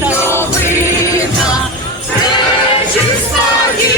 Добрина, речі славі,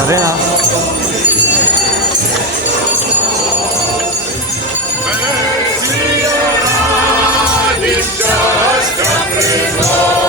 Марина. раді щастя приносить,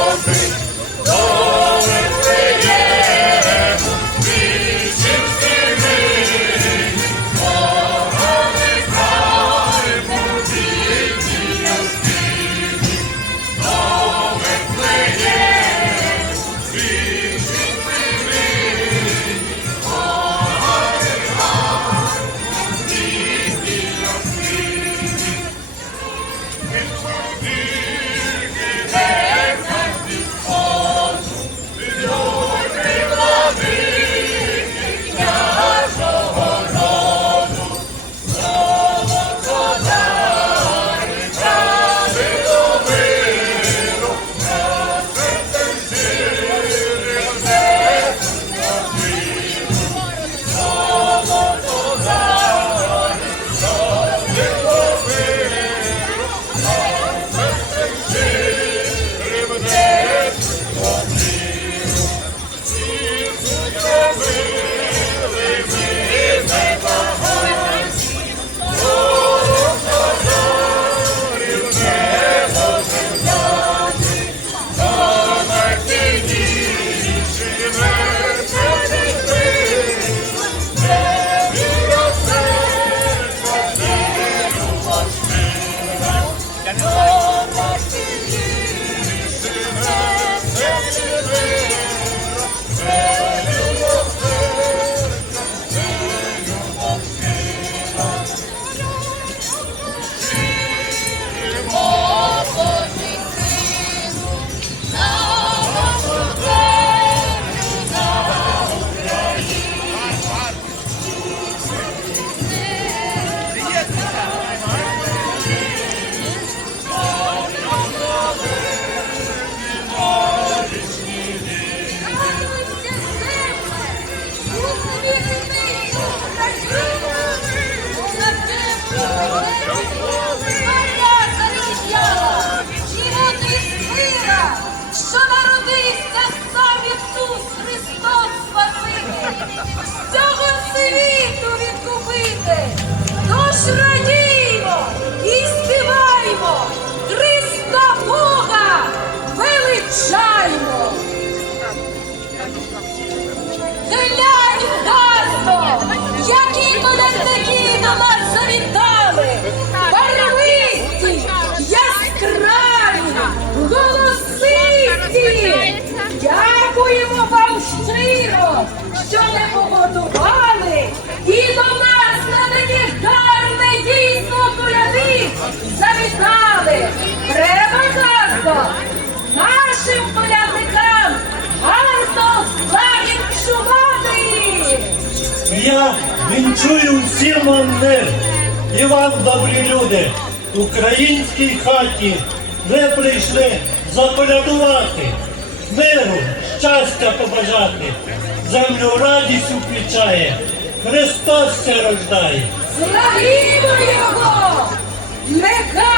Я вінчую всім вам мир і вам, добрі люди, в українській хаті ви прийшли заколядувати, миру, щастя побажати, землю радість включає, Христос се рождає. Славімо його! Нехай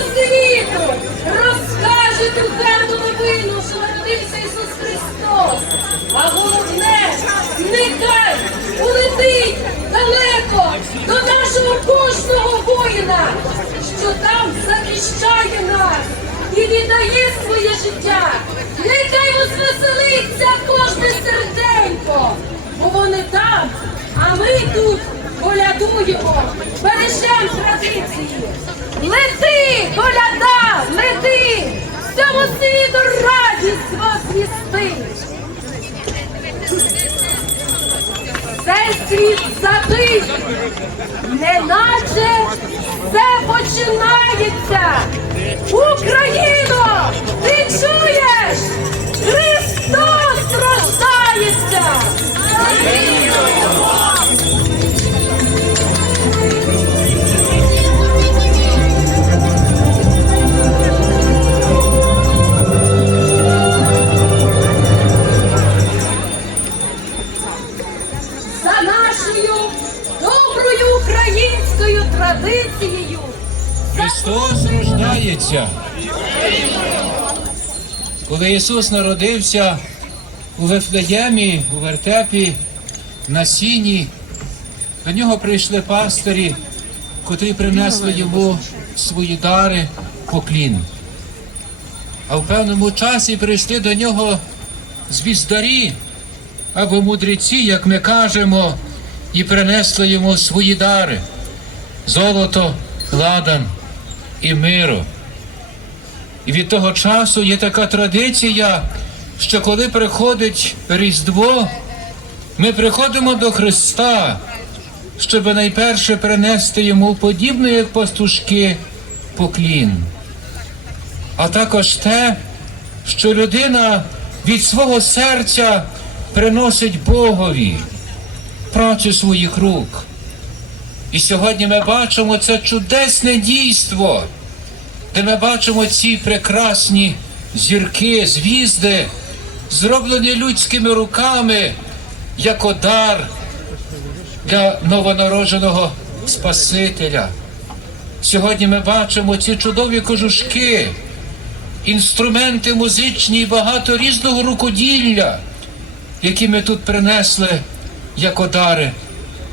світу, розкаже ту гарну новину, що народився Ісус Христос. А головне, нехай улетить далеко до нашого кожного воїна, що там захищає нас і віддає своє життя. Нехай розвеселиться кожне серденько, бо вони там, а ми тут колядуємо, бережемо традиції. Лети, коляда, лети, всьому світу радість возвістить. Цей світ затих, неначе все починається. Україно, ти чуєш? Христос рождається! Нашою Коли Ісус народився у Вифлеємі, у вертепі, на сіні, до нього прийшли пастирі, котрі принесли йому свої дари, поклін. А в певному часі прийшли до нього звіздарі або мудреці, як ми кажемо, і принесли йому свої дари золото, ладан і миру. І від того часу є така традиція, що коли приходить Різдво, ми приходимо до Христа, щоб найперше принести йому подібне, як пастушки, поклін. А також те, що людина від свого серця приносить Богові працю своїх рук. І сьогодні ми бачимо це чудесне дійство, де ми бачимо ці прекрасні зірки, звізди, зроблені людськими руками, як одар для новонародженого Спасителя. Сьогодні ми бачимо ці чудові кожушки, інструменти музичні і багато різного рукоділля, які ми тут принесли як одари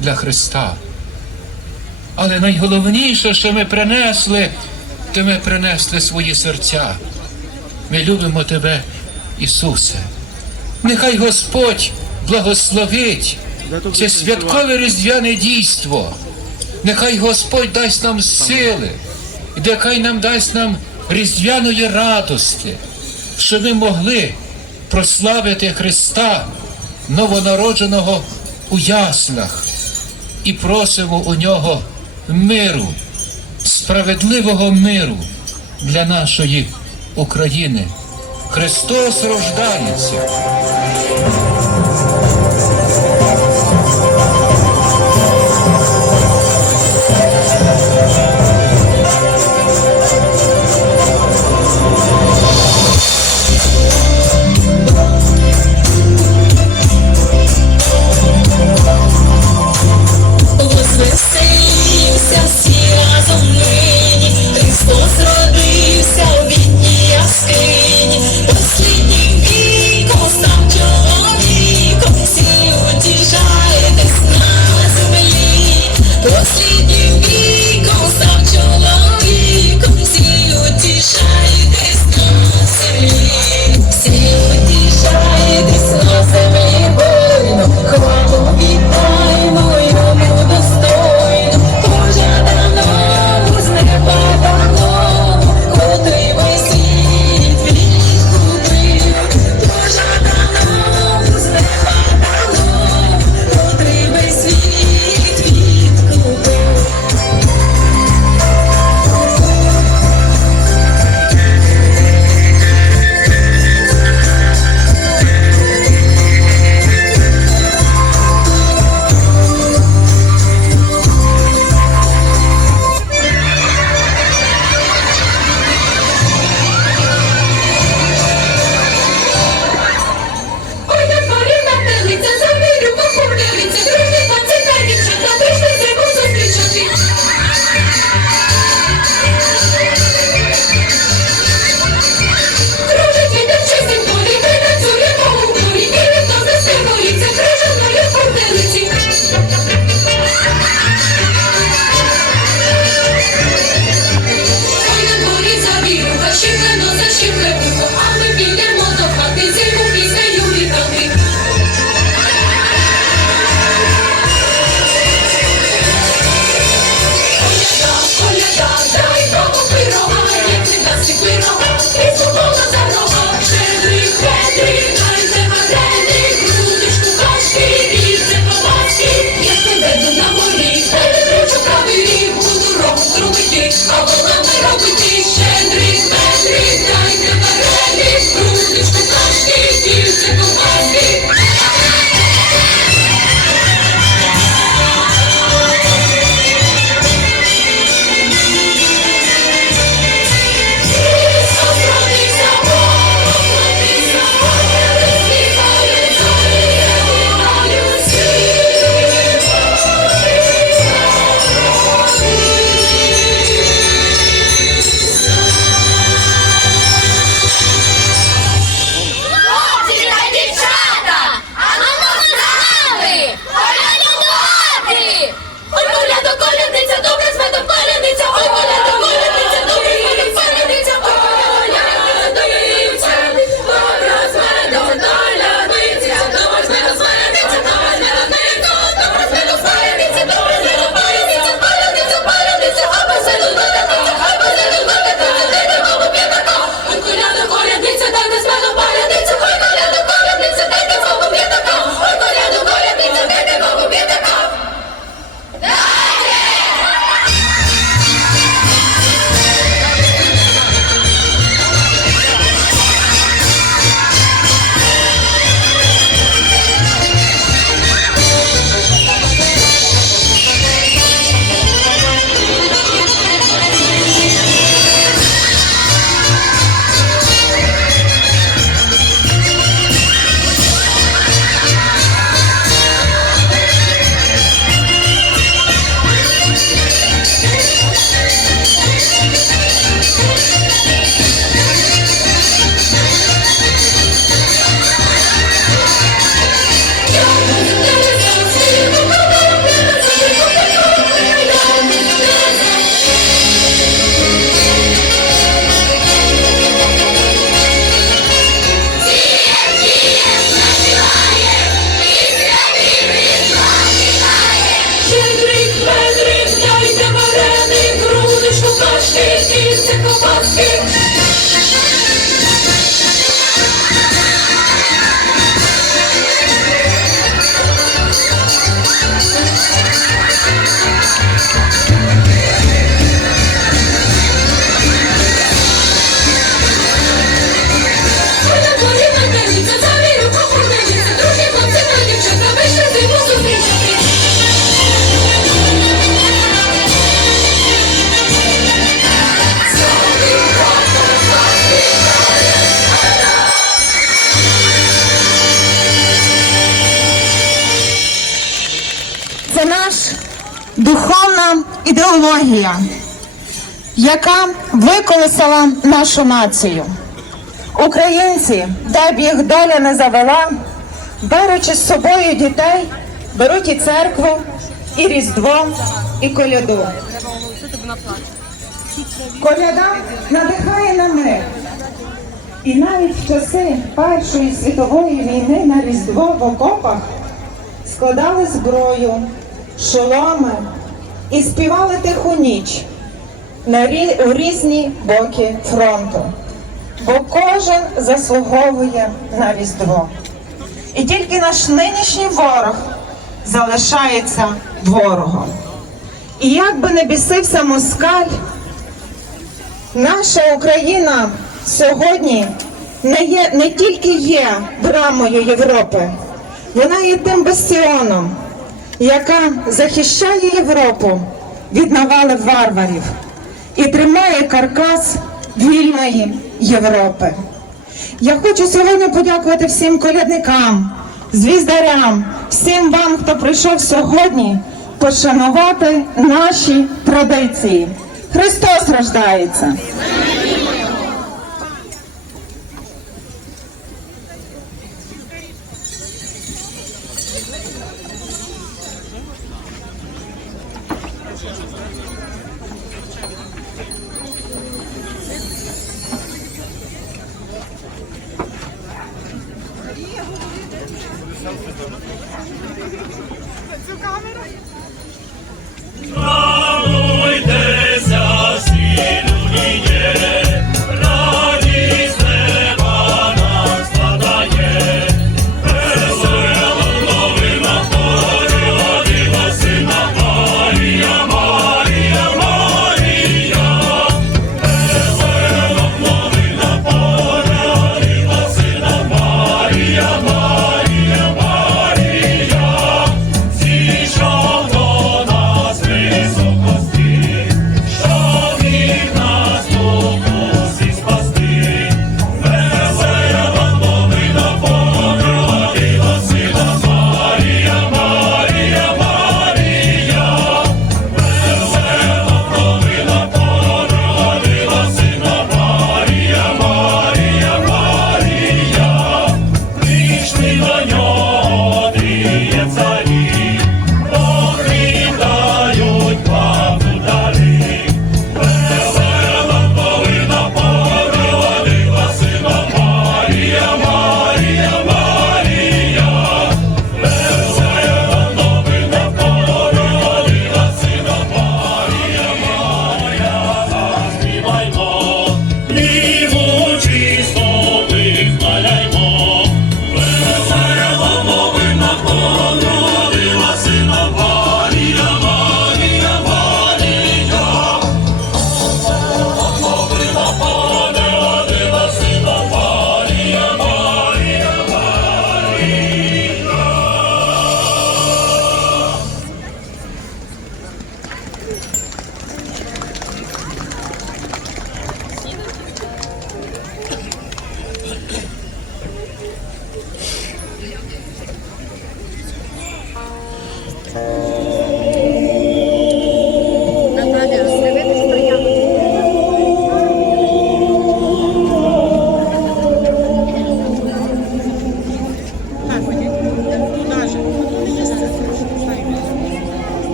для Христа. Але найголовніше, що ми принесли, то ми принесли свої серця. Ми любимо Тебе, Ісусе. Нехай Господь благословить це святкове різдвяне дійство. Нехай Господь дасть нам сили, і нехай нам дасть нам різдвяної радості, щоб ми могли прославити Христа, новонародженого у яслах, і просимо у нього миру, справедливого миру для нашої України. Христос рождається. Возвеселімся ідеологія, яка виколесала нашу націю. Українці, де б їх доля не завела, беручи з собою дітей, беруть і церкву, і Різдво, і коляду. Коляда надихає на мир. І навіть в часи Першої світової війни на Різдво в окопах складали зброю, шоломи і співали тиху ніч на різні боки фронту. Бо кожен заслуговує на Різдво. І тільки наш нинішній ворог залишається ворогом. І як би не бісився москаль, Наша Україна сьогодні не є не тільки є брамою Європи, вона є тим бастіоном, яка захищає Європу від навали варварів і тримає каркас вільної Європи. Я хочу сьогодні подякувати всім колядникам, звіздарям, всім вам, хто прийшов сьогодні пошанувати наші традиції. Христос рождається!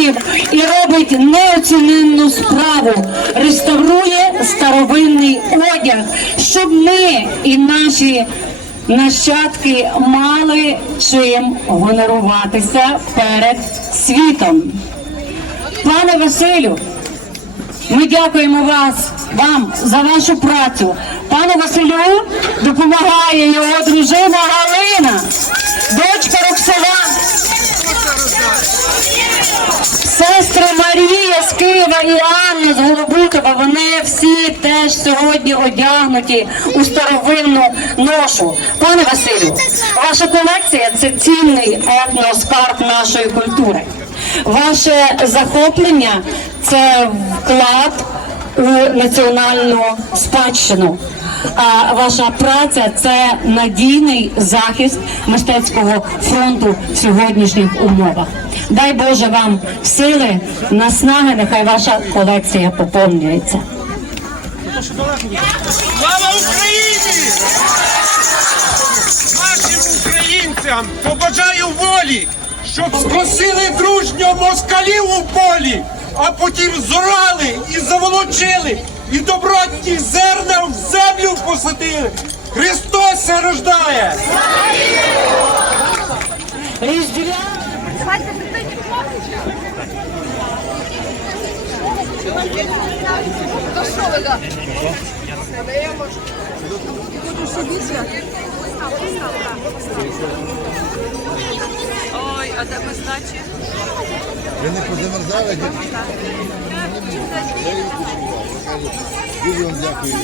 Голободів і робить неоціненну справу, реставрує старовинний одяг, щоб ми і наші нащадки мали чим гоноруватися перед світом. Пане Василю, ми дякуємо вас, вам за вашу працю. Пану Василю допомагає його дружина Галина, дочка Роксолана. Сестри Марія з Києва і Анна з Голобутова, вони всі теж сьогодні одягнуті у старовинну ношу. Пане Василю, ваша колекція це цінний етноскарб нашої культури. Ваше захоплення це вклад у національну спадщину. А, ваша праця це надійний захист мистецького фронту в сьогоднішніх умовах. Дай Боже вам сили, наснаги, нехай ваша колекція поповнюється. Слава Україні! Нашим українцям побажаю волі, щоб скосили дружньо москалів у полі, а потім зорали і заволочили, і добротні зерна в землю посадили. Христос се рождає! Різдвя Ви не позамерзали? Дуже вам дякую.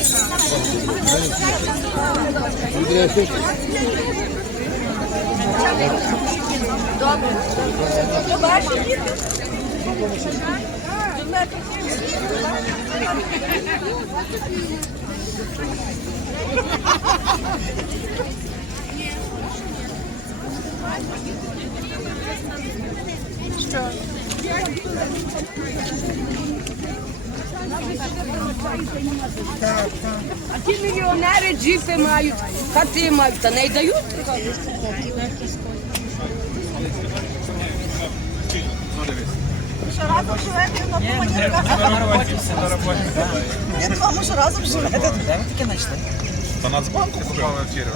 Андрія Сушка. А ті мільйонери джипи мають, хати мають, та не й дають. Я думала, може разом живете. Де ви таке знайшли? Та нас попали в ефір.